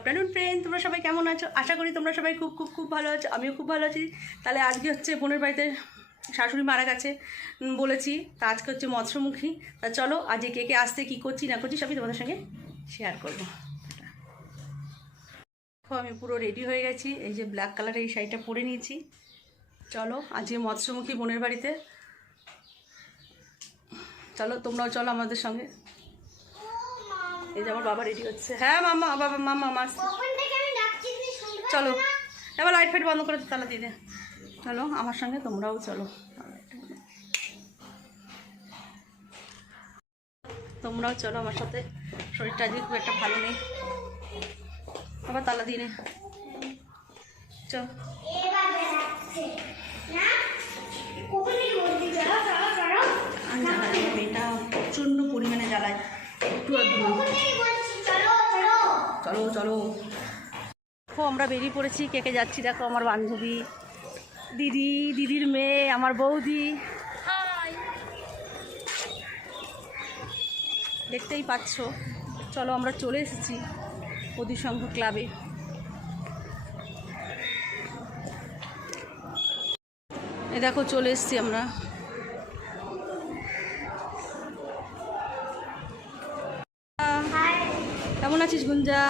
Afternoon friend তোমরা সবাই কেমন আছো? আশা করি তোমরা সবাই খুব খুব খুব ভালো আছো, আমিও খুব ভালো আছি। তাহলে আজকে হচ্ছে বোনের বাড়িতে শাশুড়ি মারা গেছে বলেছি। তা আজকে হচ্ছে মৎস্যমুখী। তা চলো, আজকে কে কে আসতে কী করছি, না করছি, সবই তোমাদের সঙ্গে শেয়ার করব। দেখো, আমি পুরো রেডি হয়ে গেছি। এই যে ব্ল্যাক কালারের এই শাড়িটা পরে নিয়েছি। চলো, আজকে মৎস্যমুখী বোনের বাড়িতে। চলো, তোমরাও চলো আমাদের সঙ্গে। এই যে আমার বাবা রেডি হচ্ছে। হ্যাঁ মামা বাবা মামা মা আসছে। কখন থেকে আমি ডাকছি তুমি শুনবে চলো, এবার লাইট ফাইট বন্ধ করে তালা দিয়ে দে। চলো, আমার সঙ্গে তোমরাও চলো। তোমরাও চলো আমার সাথে। শরীরটা আজকে খুব একটা ভালো নেই। আবার তালা দিয়ে নে। চল। একটু চলো চলো। দেখো আমরা বেরিয়ে পড়েছি কে কে যাচ্ছি দেখো আমার বান্ধবী দিদি দিদির মেয়ে আমার বৌদি। দেখতেই পাচ্ছ। চলো আমরা চলে এসেছি অধিসংঘ ক্লাবে। এ দেখো চলে এসেছি আমরা। আছিস গুঞ্জা?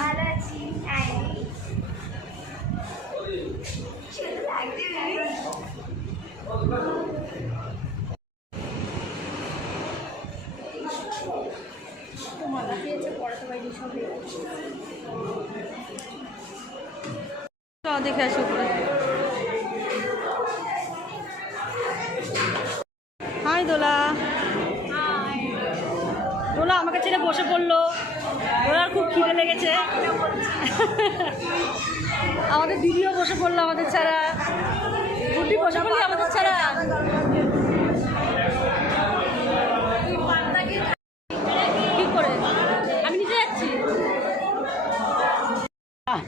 দেখে আসি উপরে। হাই দোলা। দোলা আমাকে ছেড়ে বসে পড়ল। খিদে লেগেছে। আমাদের দিদিও বসে পড়ল আমাদের ছাড়া। গুড্ডি বসে পড়লি আমাদের ছাড়া।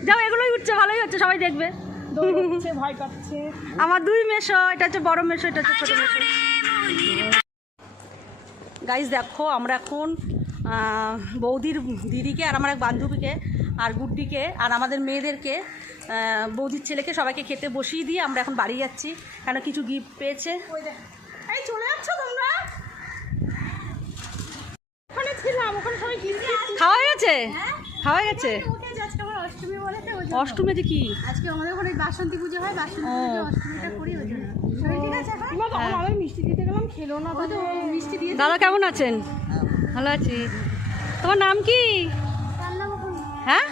যাও এগুলোই উঠছে ভালোই হচ্ছে সবাই দেখবে। ভয় পাচ্ছে আমার দুই মেশো এটা হচ্ছে বড় মেশো এটা হচ্ছে ছোটো মেশো। গাইজ দেখো আমরা এখন বৌদির দিদিকে আর আমার এক বান্ধবীকে আর গুড্ডিকে আর আমাদের মেয়েদেরকে বৌদির ছেলেকে সবাইকে খেতে বসিয়ে দিয়ে আমরা এখন বাড়ি যাচ্ছি। কেন কিছু গিফট পেয়েছে? এই চলে যাচ্ছ তোমরা? ওখানে ছিলাম ওখানে সবাই খাওয়া হয়ে গেছে? খাওয়া হয়ে গেছে? আজকে আমার অষ্টমী যে কি? আজকে আমাদের ওখানে বাসন্তী পুজো হয় বাসন্তী পুজো অষ্টমীটা করি ওই জন্য। ঠিক আছে হ্যাঁ। মিষ্টি দিতে গেলাম খেলো না মিষ্টি দিয়ে দাদা কেমন আছেন? ভালো আছি। তোমার নাম কি? হ্যাঁ?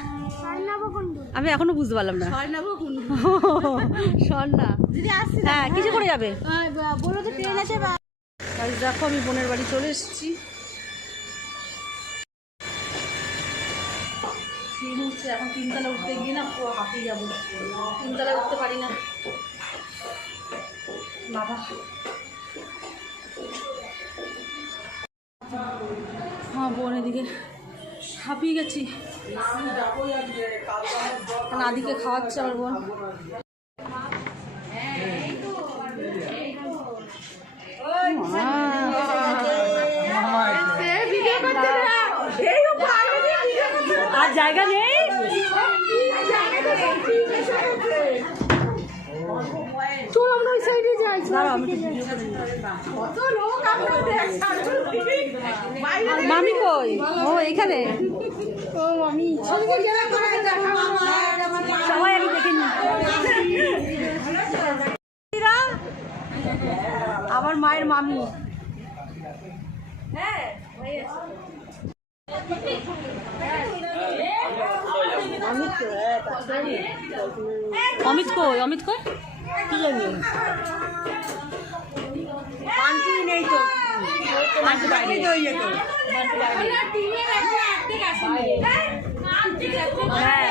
আমি এখনও বুঝতে পারলাম না। স্বর্ণা। হ্যাঁ কিছু করে যাবে? বলো তো ট্রেন আছে বা? গাইজ দেখো আমি বোনের বাড়ি চলে এসেছি। এখন তিনতলা উঠতে গিয়ে না পুরো হাঁপিয়ে যাব। তিনতলায় উঠতে পারি না। বাবা। বোন এদিকে হাঁপিয়ে গেছি। নাদিকে খাওয়াচ্ছে আমার বোন আর জায়গা নেই চল আমরা ওই সাইডে যাই দাঁড়াও আমি একটু ভিডিও করে নিই। মামি কই? ও এখানে। ও দেখাবো সবাই আমি দেখে আমার মায়ের মামি। অমিত কই? অমিত কই? কি জানি? আন্টি নেই তো। আন্টি বাইরে হ্যাঁ।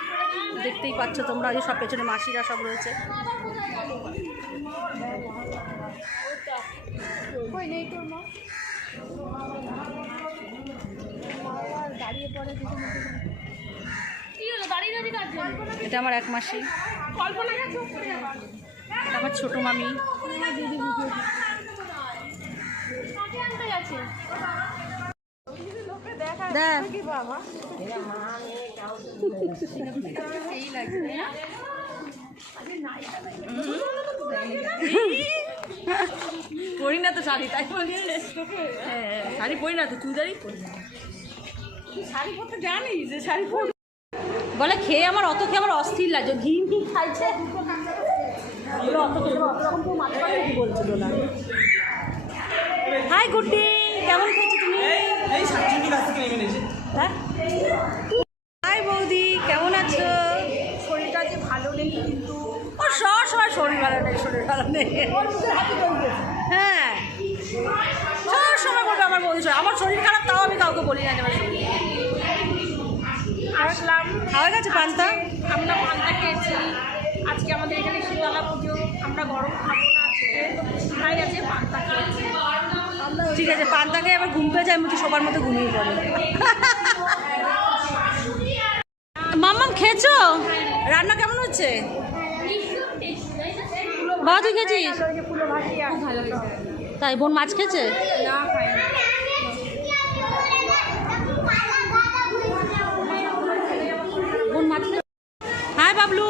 দেখতেই পাচ্ছ তোমরা ওই যে সব পেছনে মাসিরা সব রয়েছে। এটা আমার এক মাসি। আমার ছোট মামি। পরি না তো শাড়ি তাই বলি হ্যাঁ শাড়ি পরি না তো চুড়িদারই পরি শাড়ি পরতে জানি যে শাড়ি পর। বলে খেয়ে আমার অত খেয়ে আমার অস্থির লাগছে ঘি ঘি খাইছে। না। হাই গুড্ডি কেমন খেয়েছো হ্যাঁ? হাই বৌদি কেমন আছো? শরীরটা যে ভালো নেই কিন্তু ও সব সময় শরীর ভালো নেই শরীর ভালো নেই। হ্যাঁ। সব সময় বলবে আমার বৌদি শরীর- আমার শরীর খারাপ তাও আমি কাউকে বলি না আমার শরীর আসলাম। খাওয়া গেছে পান্তা? আমরা পান্তা খেয়েছি। আজকে আমাদের এখানে শীতলা পুজো। আমরা গরম খাব না আজকে। তাই আছে পান্তা খেয়েছি। ঠিক আছে পান্তা খেয়ে আবার ঘুম পেয়ে যায় আমি সবার মতো ঘুমিয়ে পড়ে। মাম্মাম খেয়েছো? রান্না কেমন হচ্ছে? বাবা তুই খেয়েছিস? তাই বোন মাছ খেয়েছে? বোন মাছ হাই বাবলু।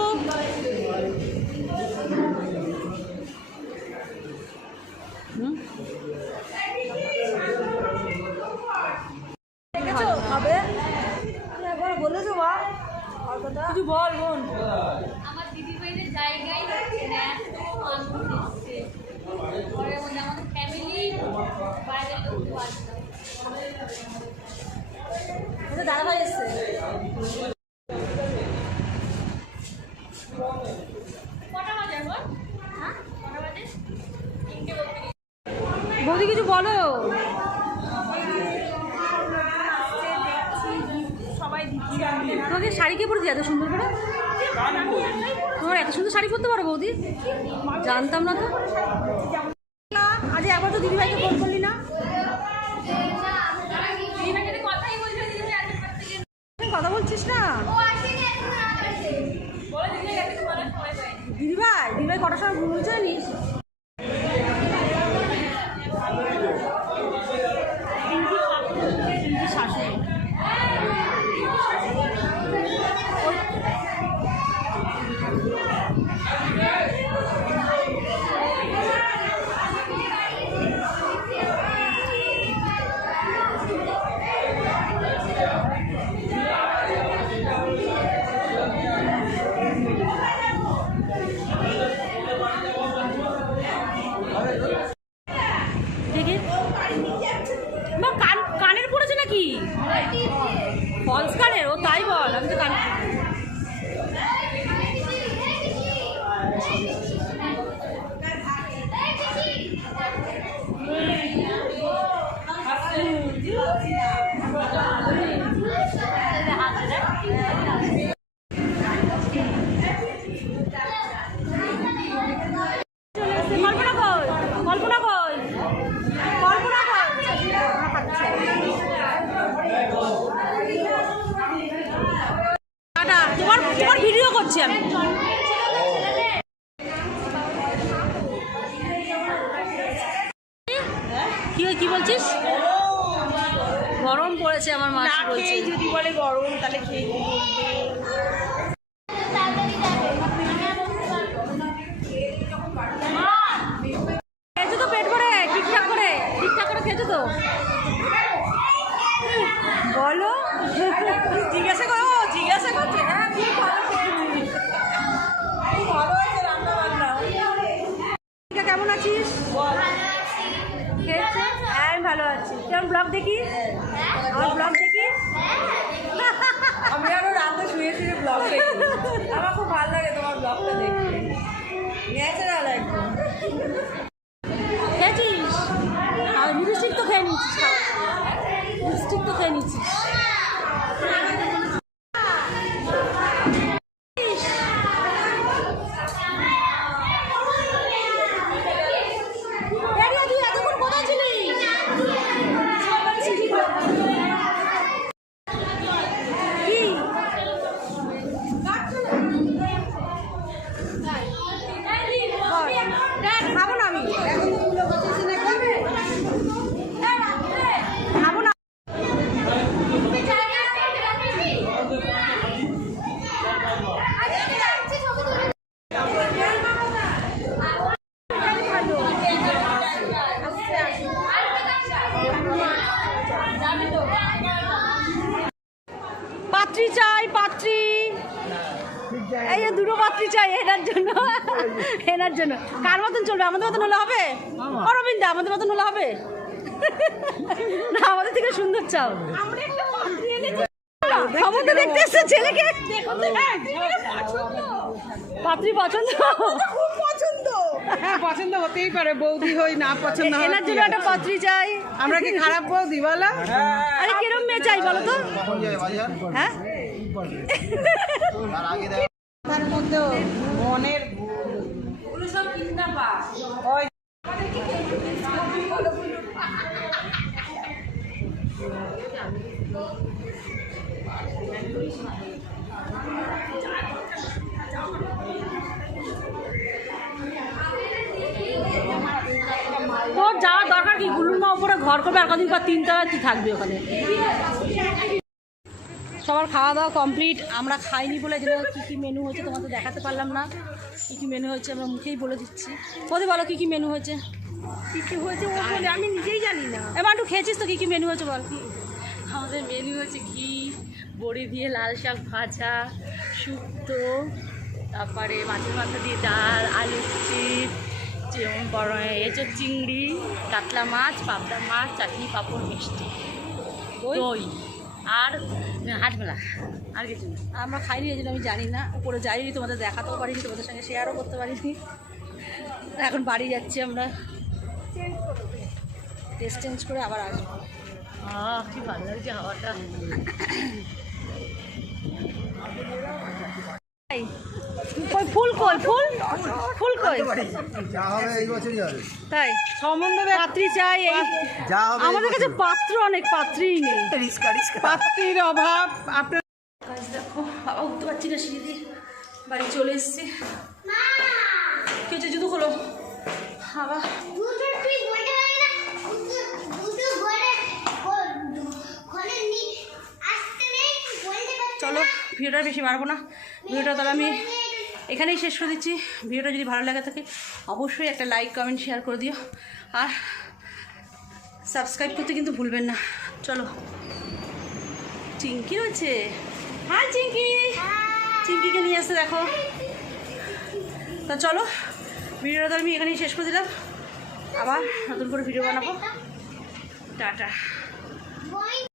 কিছু বল বোন আমার দিদির বাড়িতে জায়গাই হচ্ছে না এত মানুষ এসছে। ঘরের মধ্যে আমাদের ফ্যামিলি বাইরে লোক আসছে দাদা ভাই এসছে। হ্যাঁ? বৌদি কিছু বলো। তোমাকে শাড়ি কে পরেছি এত সুন্দর করে? তোমার এত সুন্দর শাড়ি পরতে পারো বৌদি? জানতাম না তো। না, আজ একবার তো দিদিভাইকে ফোন করলি না। কথা বলছিস না? দিদিভাই দিদিভাই কটার সময় ঘুমিয়েছে জানিস শাশুড়ি দেখি মা কান কানের পড়েছে নাকি ফলস কানের ও তাই বল আমি তো কান কল্পনা কই কল্পনা কই কল্পনা কই টাটা তোমার তোমার ভিডিও করছি আমি কি কি বলছিস? গরম পড়েছে আমার না বলছে। যদি বলে গরম তাহলে খেয়ে কি পেট ভরে? ঠিকঠাক করে? ঠিকঠাক করে খেয়েছো তো? বলো। জিজ্ঞাসা করো জিজ্ঞাসা করছে। হ্যাঁ কেমন আছিস? কেমন ব্লগ দেখিস আমার ব্লগ দেখিস আমি আরও রাতে শুয়ে শুয়ে ব্লগ দেখি। আমার খুব ভালো লাগে তোমার ব্লগটা দেখতে। ন্যাচারাল একদম। খেয়েছিস? আর লিপস্টিক তো খেয়ে নিচ্ছিস লিপস্টিক তো খেয়ে নিচ্ছিস এরিয়া, তুই এতক্ষণ কোথায় ছিলিস? কি? খাব না আমি খাব না পাত্রী চাই পাত্রী এই যে দুটো পাত্রী চাই এনার জন্য এনার জন্য কার মতন চলবে আমাদের মতন হলে হবে? অরবিন্দা আমাদের মতন হলে হবে? না আমাদের থেকে সুন্দর চাও। দেখতে এসছে ছেলেকে। পাত্রী পছন্দ? পছন্দ। হ্যাঁ পছন্দ হতেই পারে বৌদি হই না পছন্দ হয় এনার জন্য একটা পাত্রী চাই। আমরা কি খারাপ বৌদি বলো? আরে কিরম মেয়ে চাই বলো তো? হ্যাঁ? তার মধ্যে মনের ওই তোর যাওয়ার দরকার কি? গুলুর মা উপরে ঘর করবে, আর কদিন পর তিনতলা তুই থাকবি ওখানে। সবার খাওয়া দাওয়া কমপ্লিট। আমরা খাইনি বলে যেন কী কী মেনু হয়েছে তোমাদের দেখাতে পারলাম না। কী কী মেনু হয়েছে আমরা মুখেই বলে দিচ্ছি। বলি বলো কী কী মেনু হয়েছে? কি কি হয়েছে বলে আমি নিজেই জানি না। এবার একটু খেয়েছিস তো কী কী মেনু হয়েছে বল। আমাদের মেনু হচ্ছে ঘি বড়ি দিয়ে লাল শাক ভাজা শুক্তো তারপরে মাছের মাথা দিয়ে ডাল আলু চিপ যেমন বড় এঁচোর চিংড়ি কাতলা মাছ পাবদা মাছ চাটনি পাঁপড় মিষ্টি। দই। আর হাটমেলা আর কিছু না। আমরা খাইনি, এই জন্য আমি জানি না, উপরে যাইনি, তোমাদের দেখাতেও পারিনি, তোমাদের সঙ্গে শেয়ারও করতে পারিনি। এখন বাড়ি যাচ্ছি আমরা। টেস্ট চেঞ্জ করে আবার আসব। কি ভালো লাগছে হাওয়াটা এই, কই ফুল কই ফুল ফুল কই যা হবে এই বছরই হবে তাই সম্বন্ধ পাত্রী চাই এই আমাদের কাছে পাত্র অনেক পাত্রীই নেই। রিস্কা রিস্কা। পাত্রীর অভাব আপনার দেখো বাবা উঠতে পারছি না সিঁড়ি দিয়ে বাড়ি চলে এসেছি। কে যে জুতো বলতে পারবি চলো ভিডিওটা বেশি বাড়বো না। ভিডিওটা তাহলে আমি এখানেই শেষ করে দিচ্ছি। ভিডিওটা যদি ভালো লাগে থাকে অবশ্যই একটা লাইক কমেন্ট শেয়ার করে দিও। আর সাবস্ক্রাইব করতে কিন্তু ভুলবেন না। চলো। চিঙ্কি রয়েছে। হ্যাঁ চিঙ্কি চিঙ্কিকে নিয়ে আসতে দেখো। তা চলো ভিডিওটা তো আমি এখানেই শেষ করে দিলাম। আবার নতুন করে ভিডিও বানাবো। টাটা।